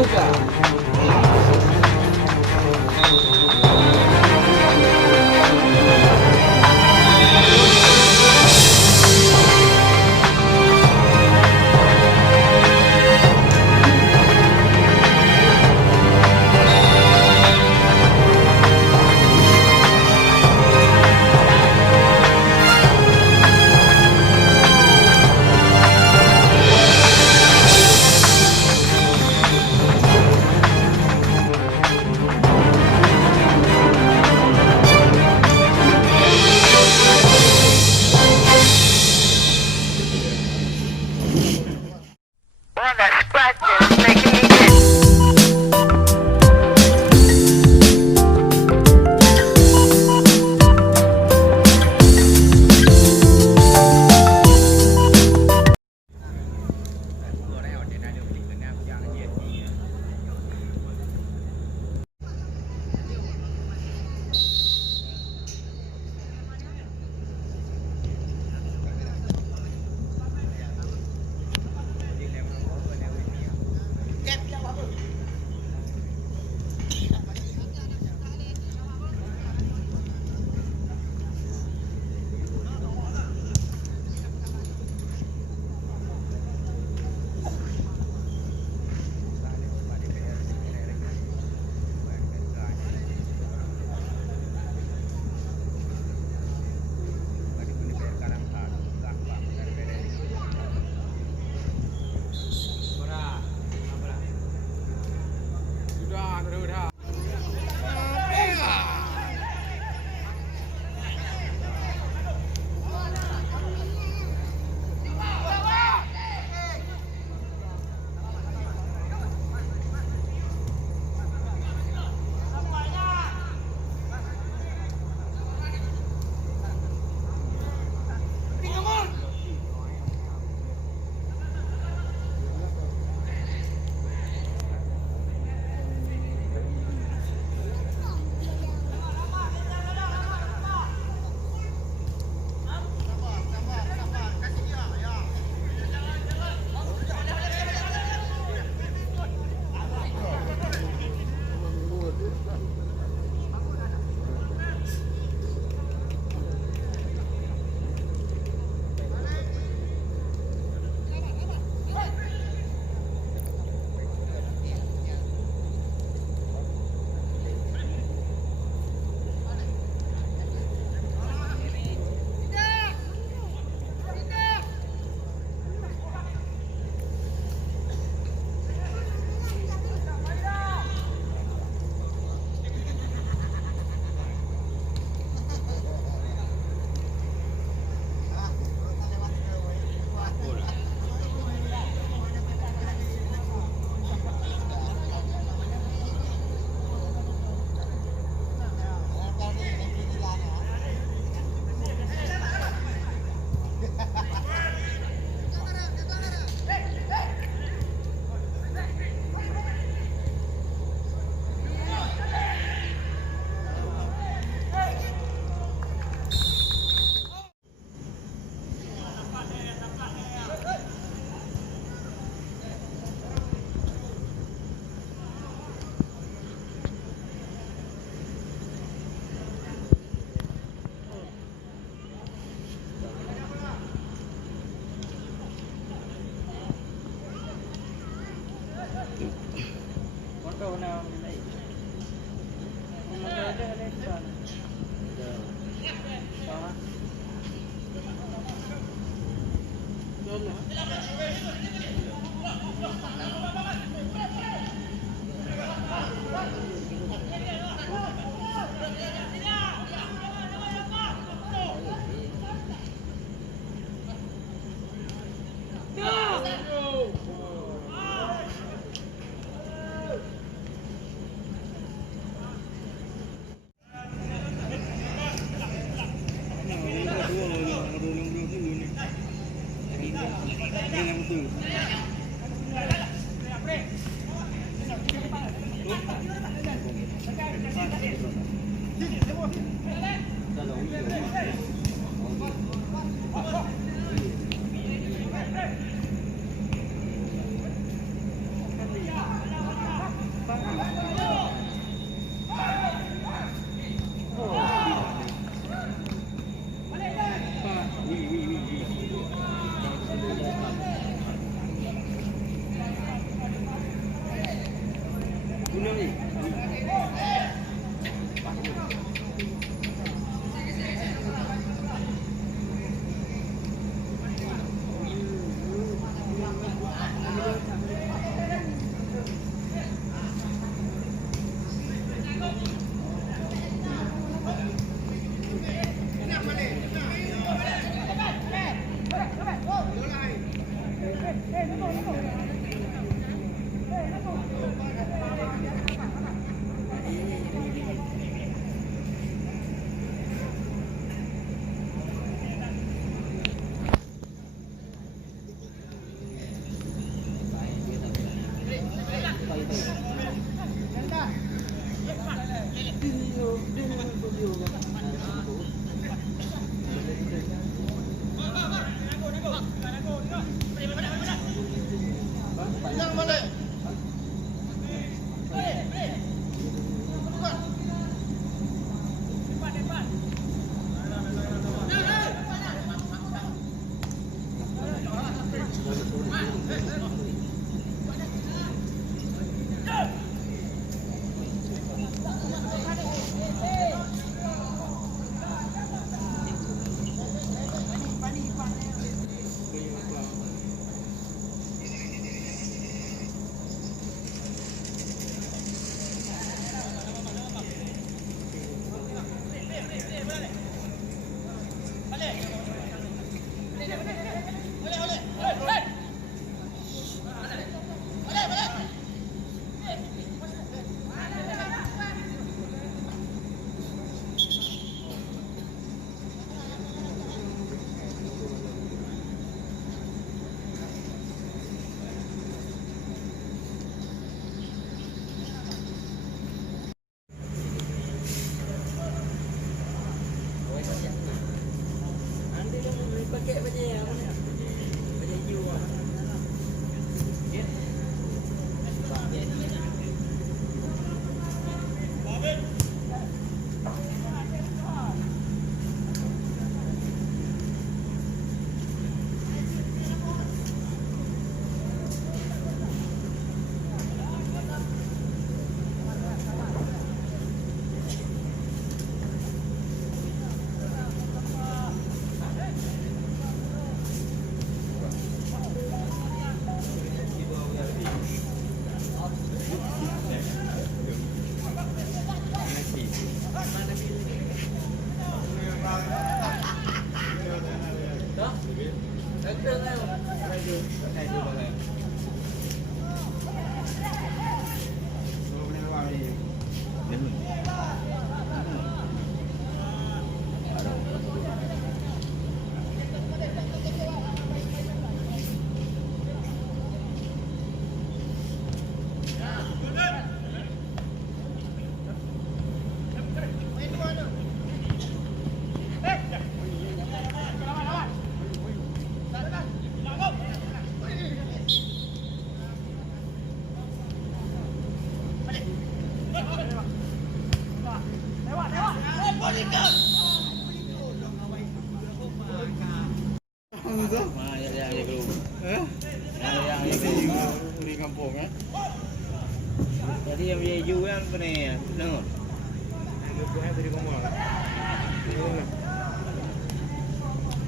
juga. Yang kampung ya. Jadi yang Yeju kan benar, dengar. Yang buahnya dari kamu lah.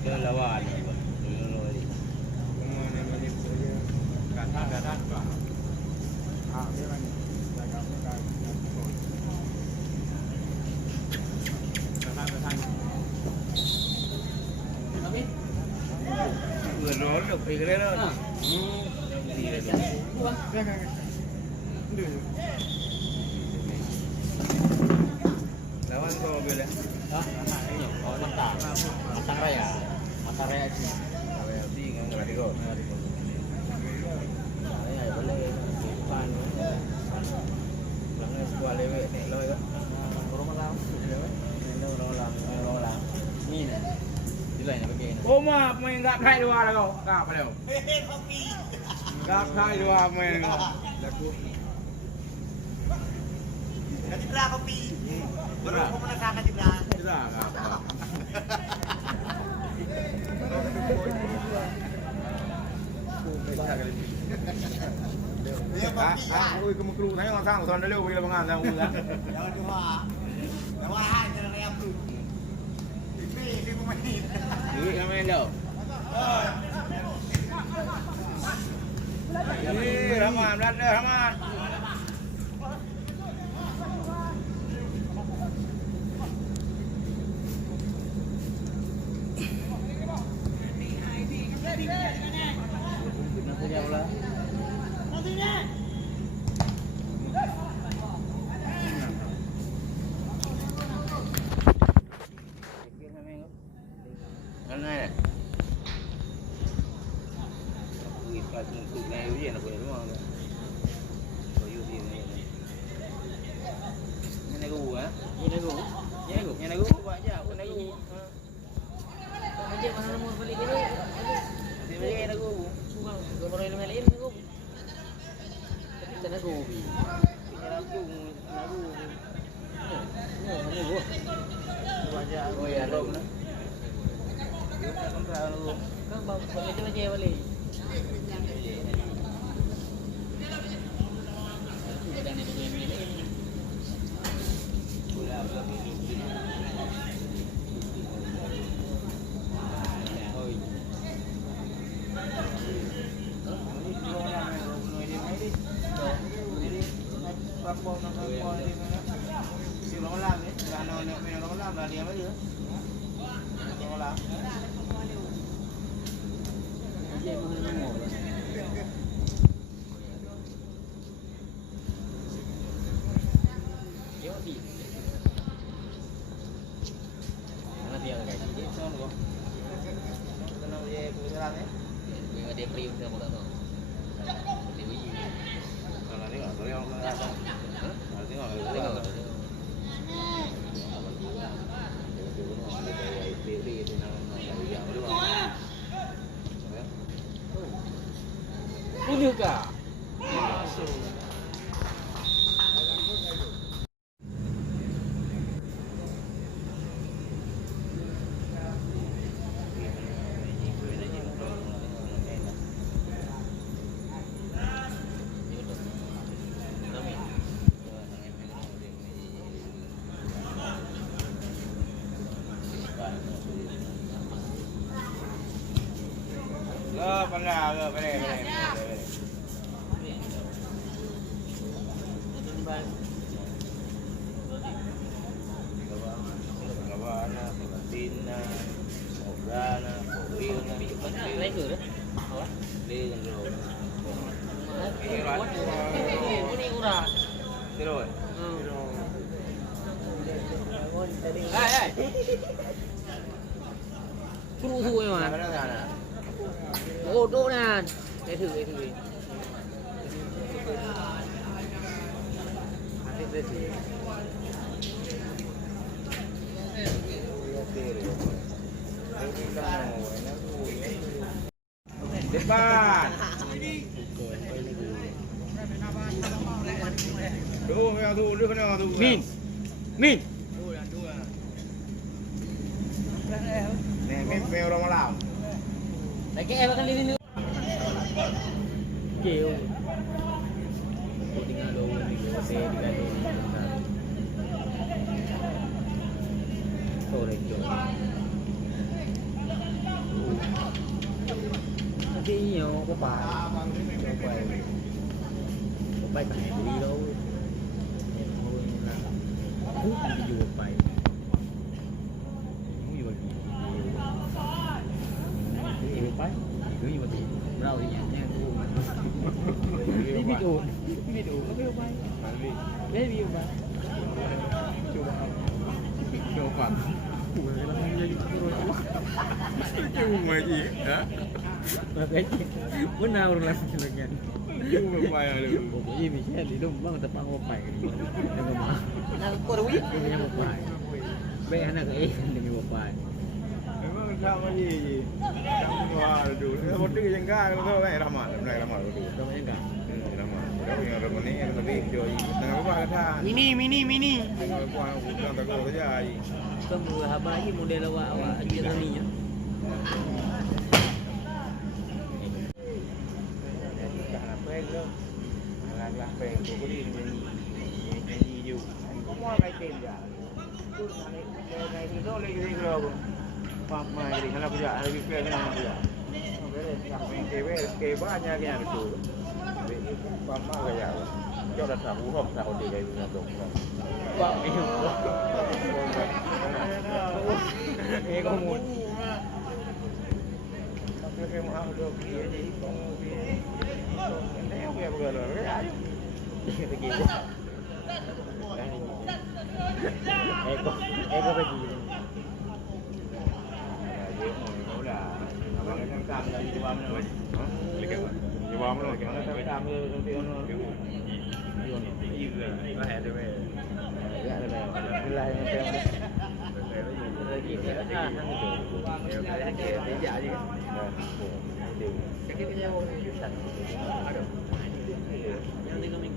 Dia lawan. Kamu namanya dia kata apa? Ah, dia kan dagamnya kan. Tapi Ronaldo pergi ke mana? Lawan kau bila? Ah, ini. Oh, Mata. Mata Raya. Mata Raya sih. Raya sih kan nggak ada gol. Raya boleh. Pan. Jangan sebuah lewat ni loy kan. Orang malam. Orang malam. Ni ni. Oh maaf, main gak kai dua lah kau. Gak apa dah? Gak kai dua main kau. Laku. Kadibra kopi. Baru ko muna sa kadibra. Kadibra apa? Aku ikut kru saya nggak sang, soalnya lewat bila pengan saya udah. Jangan dua. Dua hari jangan yang tu. Ini pemain. Duit yang main dah. Ini Rahman, Belanda Rahman. Kenapa dia pula? Mana? Ikat untuk naik ujian apa semua. Koyo dia ni. Mana gua? Mana gua? Ya gua. Mana gua buat je, aku nak gua. Aja mana mau beli dulu. Dia beli nak gua. Bukan, gambar yang lain aku. Tapi tak aku. Punya aku nak gua. Mana gua? Buat je. Oh ya, rom lah. Kan balik aja balik. Dia free untuk bola tu. Dia uji. Kalau ni kalau yang ada. Kalau tengok tengok. Punya kah? Pandai ke, pandai. Kawana, Tina, Obrana, Obrina, Lấy người đó. đi gần rồi. Cái này cũng là. Thế rồi. Ê. Thu thôi mà. Đỗ nè. Để thử đi. Depan. Đu theo thu, đu theo thu. Min. Nè, Min phèo đâu mà làm. Đấy cái em có đi nữa. Chiều. Malu ni saya dikali ni. Sore jom. Nanti yo có bài. Có bài cái gì đâu. Em thôi là hút đi vô bài. Không vô gì. Đi vô bài. Cứ như vậy. Rau đi nha. Đi video có video bay. Bé video bay. Cho bạn. Chú mày gì hả? Mà cái bữa nào rồi làm được nhận. Chú mày bay rồi. Bộ gì mình sẽ đi đâu mà tập ăn một bài. Đừng có mà. Nào cô đâu biết. Đừng một bài. Bé hắn là cái đừng một bài. Emang sama gì? Trong hoa đủ. Một đứa dân ca nó này làm mà đủ. Đâu có cả. Làm mà. Đâu có rồi mình này nó đi chơi. Đừng có qua tha. Mini. Đừng có qua udah tak kau kerja aje. Kamu haba ini model awak ajudan ni ya. Là về của cái đi mình nhiều có mua cái tiền giả này thì nó lên cái rồi hoặc mà thì nó bây giờ hay cái này bây giờ cái này chẳng mình cái ba nhà cái này được vì qua ba cái giả cho đặt thảo hộp thảo thì đây là đúng rồi qua cái cái con muốn cái mà được cái gì con đéo về vừa rồi cái ai cái gì quá em có cái gì đó là bạn ấy đang cam đi qua mình rồi đi qua mình rồi cái nó phải cam như đầu tiên nó gì nó hẹn được về cái này nó xem cái gì cái đó thằng cái để giả gì cái nhau sạch nhau đi mình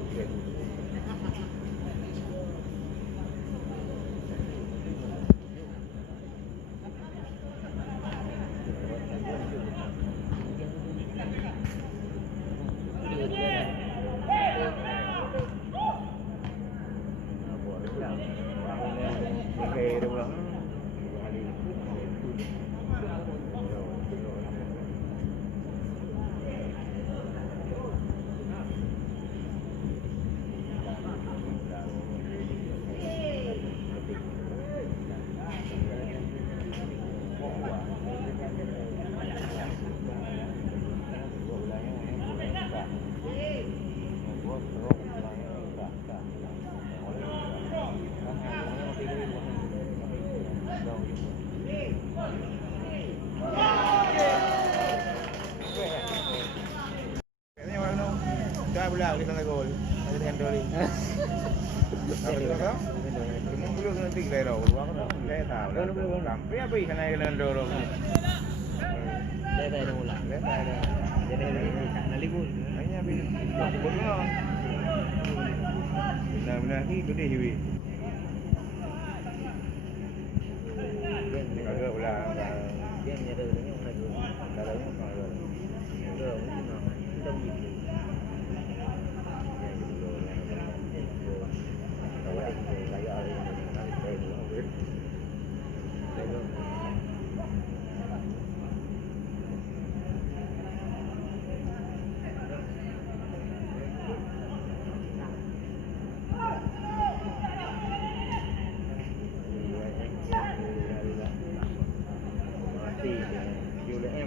Pulang di sana gol. Ada handle ni. Cuma belum nanti kita dah. Gua kan saya tahu. Sampai apa ikan air handle tu. Đây đâu lại. Đây đây. Jadi nak libur. Hanya habis. Gol lah. Benar-benar ni tu dia hiwi. Agak ulang. Dia menyada dengan orang lain. Kalau ni orang lain. Dia kita begitu.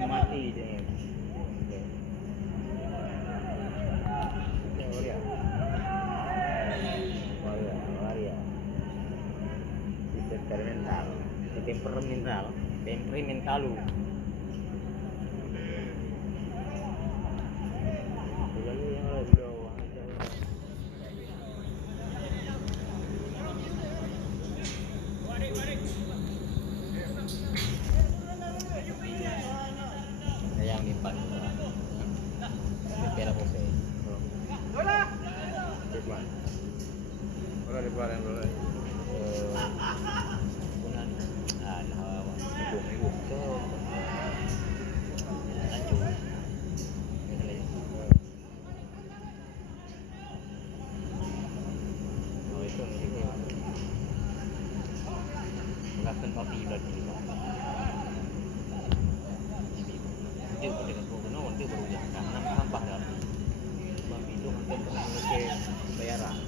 Mati je em. Temperamental. Yang lipat. Kira pose. Hola. Depan. Hola depan yang boleh. Bukan. Ah, lah. Ibu. kopi berarti dia boleh kan gubernur dia baru jangan sampah dah bagi itu kan ke bayaran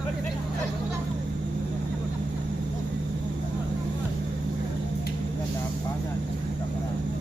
Kan nampak kan? Tak pernah.